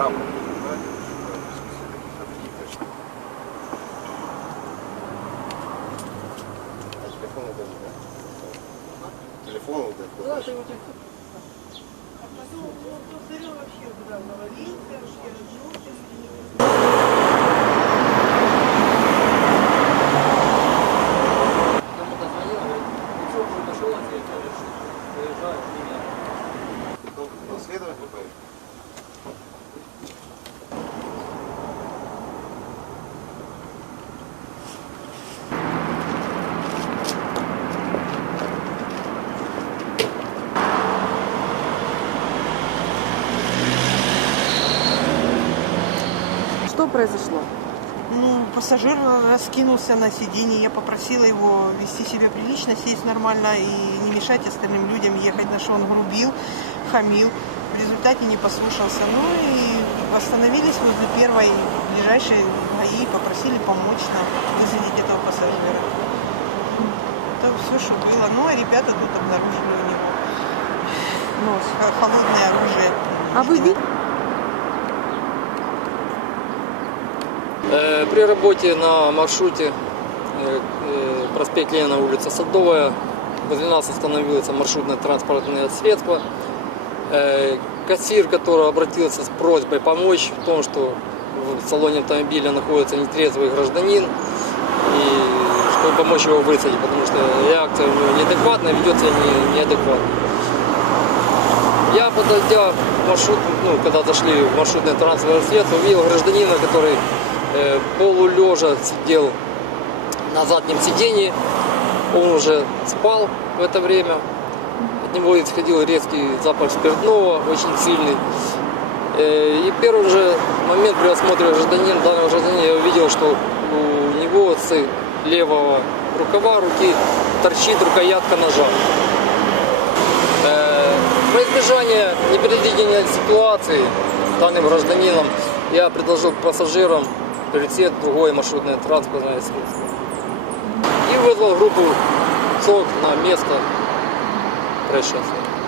Право. Телефон вот этот, да? Телефон вот этот. Кому-то звонил, говорит, ну что, уже дошел от тебя, говорит, что приезжаю, меня. Ну, следователь поехал. Что произошло? Ну, пассажир раскинулся на сиденье. Я попросила его вести себя прилично, сесть нормально и не мешать остальным людям ехать, на что он грубил, хамил. В результате не послушался. Ну и остановились возле первой ближайшей ГАИ, попросили помочь нам высадить этого пассажира. Это все, что было. Ну, а ребята тут обнаружили у него Нож. х- холодное оружие. А вы видите? При работе на маршруте э, э, проспект Ленина, улица Садовая, возле нас остановилось маршрутное транспортное средство. Э, Кассир, который обратился с просьбой помочь в том, что в салоне автомобиля находится нетрезвый гражданин, и чтобы помочь его высадить, потому что реакция у него неадекватная, ведет себя не- неадекватно. Я, подойдя в маршрут, ну, когда зашли в маршрутное транспортное средство, увидел гражданина, который полулежа сидел на заднем сидении. Он уже спал в это время. От него исходил резкий запах спиртного, очень сильный. Э, и первый же момент при осмотре гражданина, данного гражданина, я увидел, что у него с левого рукава руки торчит рукоятка ножа. Э, Во избежание непредвиденной ситуации данным гражданином я предложил пассажирам пересесть в другое маршрутное транспортное средство. И вызвал группу СОК на место происшествия.